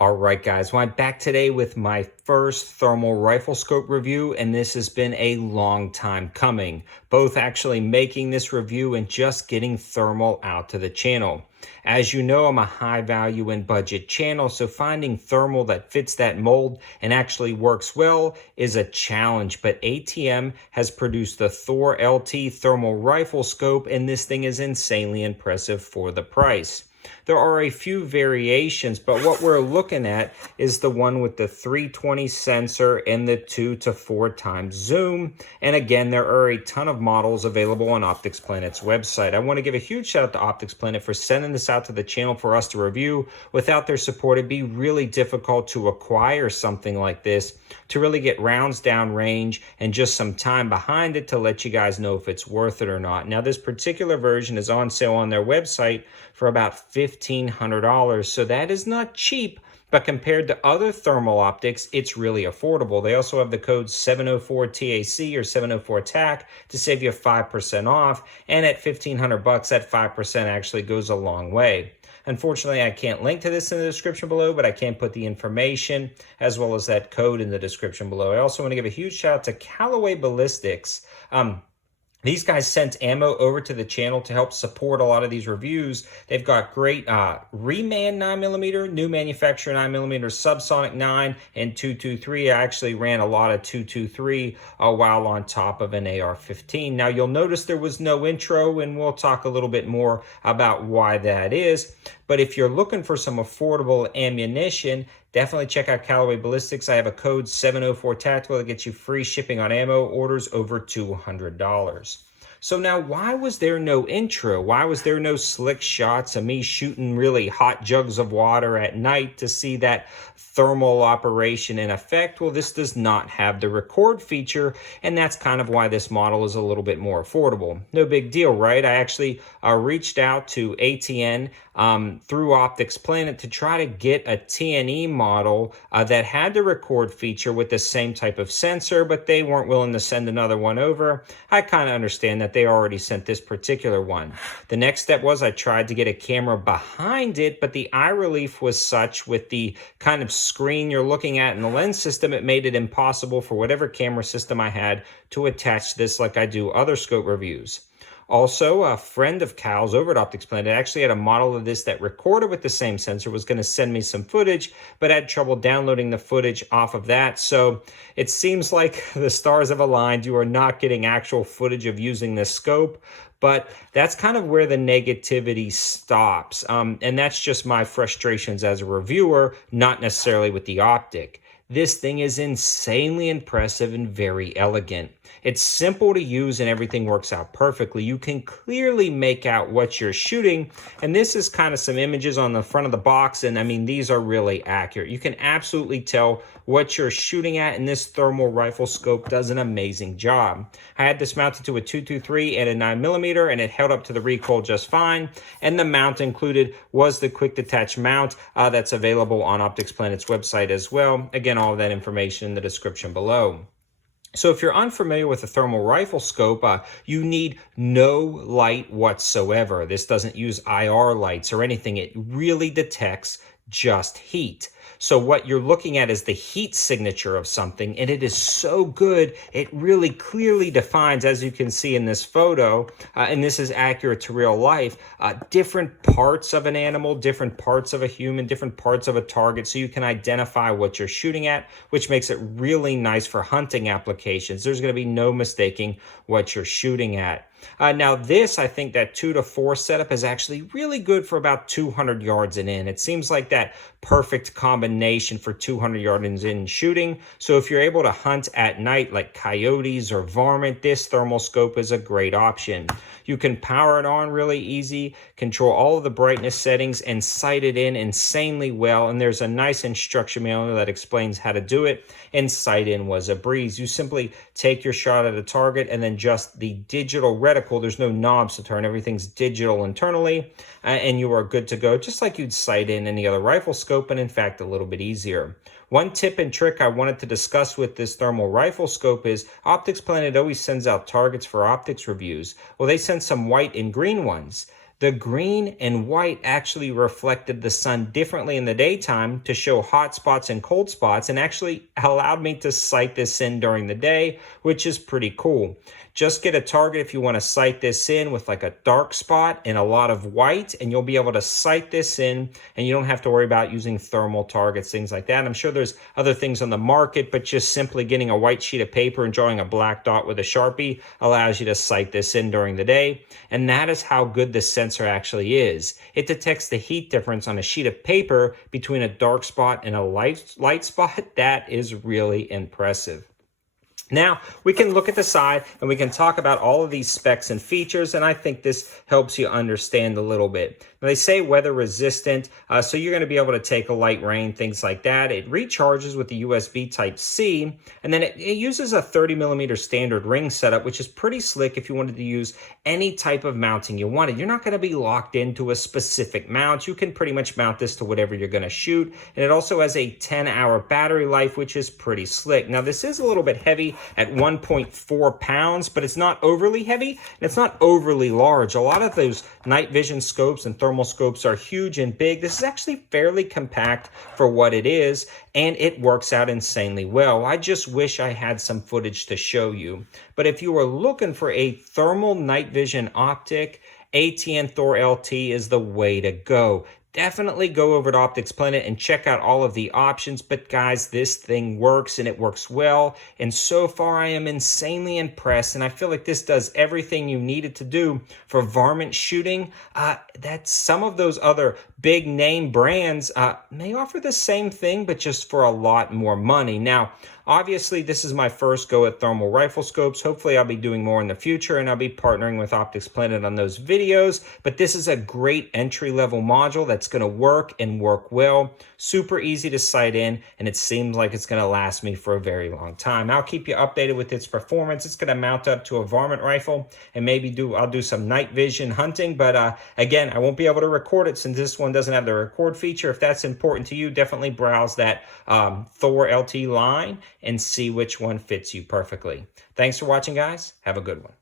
All right, guys, well, I'm back today with my first thermal rifle scope review, and this has been a long time coming, both actually making this review and just getting thermal out to the channel. As you know, I'm a high value and budget channel, so finding thermal that fits that mold and actually works well is a challenge. But ATM has produced the ThOR LT thermal rifle scope, and this thing is insanely impressive for the price. There are a few variations, but what we're looking at is the one with the 320 sensor and the 2 to 4 times zoom. And again, there are a ton of models available on Optics Planet's website. I want to give a huge shout out to Optics Planet for sending this out to the channel for us to review. Without their support, it'd be really difficult to acquire something like this, to really get rounds down range and just some time behind it to let you guys know if it's worth it or not. Now, this particular version is on sale on their website for about $1,500. So that is not cheap, but compared to other thermal optics, it's really affordable. They also have the code 704 TAC or 704 TAC to save you 5% off. And at $1,500, that 5% actually goes a long way. Unfortunately, I can't link to this in the description below, but I can put the information as well as that code in the description below. I also want to give a huge shout out to Callaway Ballistics. These guys sent ammo over to the channel to help support a lot of these reviews. They've got great reman 9mm, new manufacturer 9mm, subsonic 9, and 223. I actually ran a lot of 223 while on top of an AR-15. Now, you'll notice there was no intro, and we'll talk a little bit more about why that is. But if you're looking for some affordable ammunition, definitely check out Callaway Ballistics. I have a code 704 Tactical that gets you free shipping on ammo orders over $200. So now, why was there no intro? Why was there no slick shots of me shooting really hot jugs of water at night to see that thermal operation in effect? Well, this does not have the record feature, and that's kind of why this model is a little bit more affordable. No big deal, right? I actually reached out to ATN through Optics Planet to try to get a TNE model that had the record feature with the same type of sensor, but they weren't willing to send another one over. I kind of understand that they already sent this particular one. The next step was I tried to get a camera behind it, but the eye relief was such with the kind of screen you're looking at in the lens system, it made it impossible for whatever camera system I had to attach this like I do other scope reviews. Also, a friend of Cal's over at Optics Planet actually had a model of this that recorded with the same sensor, was going to send me some footage, but had trouble downloading the footage off of that. So it seems like the stars have aligned. You are not getting actual footage of using this scope, but that's kind of where the negativity stops. And that's just my frustrations as a reviewer, not necessarily with the optic. This thing is insanely impressive and very elegant. It's simple to use and everything works out perfectly. You can clearly make out what you're shooting. And this is kind of some images on the front of the box. And I mean, these are really accurate. You can absolutely tell what you're shooting at, and this thermal rifle scope does an amazing job. I had this mounted to a 223 and a 9mm, and it held up to the recoil just fine. And the mount included was the quick detach mount that's available on Optics Planet's website as well. Again, all of that information in the description below. So if you're unfamiliar with a thermal rifle scope, you need no light whatsoever. This doesn't use IR lights or anything. It really detects just heat. So what you're looking at is the heat signature of something, and it is so good. It really clearly defines, as you can see in this photo, and this is accurate to real life, different parts of an animal, different parts of a human, different parts of a target, so you can identify what you're shooting at, which makes it really nice for hunting applications. There's going to be no mistaking what you're shooting at. Now this, I think that 2 to 4 setup is actually really good for about 200 yards and in. It seems like that perfect combination for 200 yards in shooting. So if you're able to hunt at night like coyotes or varmint, this thermal scope is a great option. You can power it on really easy, control all of the brightness settings, and sight it in insanely well. And there's a nice instruction manual that explains how to do it, and sight in was a breeze. You simply take your shot at a target and then just the digital reticle. There's no knobs to turn. Everything's digital internally, and you are good to go, just like you'd sight in any other rifle scope, and in fact, a little bit easier. One tip and trick I wanted to discuss with this thermal rifle scope is Optics Planet always sends out targets for optics reviews. Well, they send some white and green ones. The green and white actually reflected the sun differently in the daytime to show hot spots and cold spots, and actually allowed me to sight this in during the day, which is pretty cool. Just get a target if you want to sight this in with like a dark spot and a lot of white, and you'll be able to sight this in, and you don't have to worry about using thermal targets, things like that. I'm sure there's other things on the market, but just simply getting a white sheet of paper and drawing a black dot with a Sharpie allows you to sight this in during the day. And that is how good this sensor actually is. It detects the heat difference on a sheet of paper between a dark spot and a light spot. That is really impressive. Now, we can look at the side and we can talk about all of these specs and features, and I think this helps you understand a little bit. Now, they say weather resistant, so you're going to be able to take a light rain, things like that. It recharges with the USB Type-C, and then it uses a 30mm standard ring setup, which is pretty slick if you wanted to use any type of mounting you wanted. You're not going to be locked into a specific mount. You can pretty much mount this to whatever you're going to shoot, and it also has a 10-hour battery life, which is pretty slick. Now, this is a little bit heavy at 1.4 pounds, but it's not overly heavy and it's not overly large. A lot of those night vision scopes and thermal scopes are huge and big. This is actually fairly compact for what it is, and it works out insanely well. I just wish I had some footage to show you. But if you were looking for a thermal night vision optic, ATN ThOR LT is the way to go. Definitely go over to Optics Planet and check out all of the options. But guys, this thing works, and it works well. And so far, I am insanely impressed. And I feel like this does everything you need it to do for varmint shooting. That some of those other big name brands may offer the same thing, but just for a lot more money. Now, obviously, this is my first go at thermal rifle scopes. Hopefully, I'll be doing more in the future, and I'll be partnering with Optics Planet on those videos. But this is a great entry-level module that's going to work and work well. Super easy to sight in, and it seems like it's going to last me for a very long time. I'll keep you updated with its performance. It's going to mount up to a varmint rifle, and maybe I'll do some night vision hunting. But again, I won't be able to record it since this one doesn't have the record feature. If that's important to you, definitely browse that ThOR LT line and see which one fits you perfectly. Thanks for watching, guys. Have a good one.